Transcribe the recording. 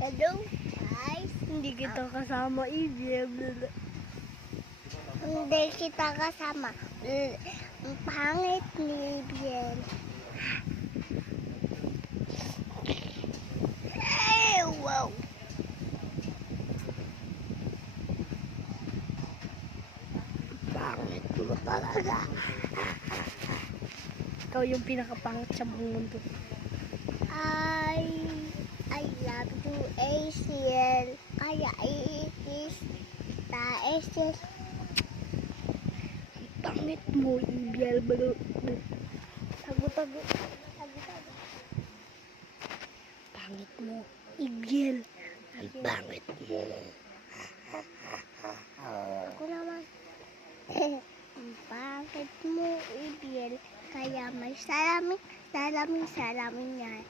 Hello, guys. Hindi kita kasama, Ibiel. Hindi kita kasama. Ang pangit ni Biel. Hey, wow. Pangit mo talaga. Ikaw yung pinakapangit sa buong mundo. I love you, ACL. Kaya iikis ta ACL. Pangit mo, Ibiel. Tago-tago. Pangit mo, Ibiel. Ang pangit mo. Ako naman. Ang pangit mo, Ibiel. Kaya may salamin yan.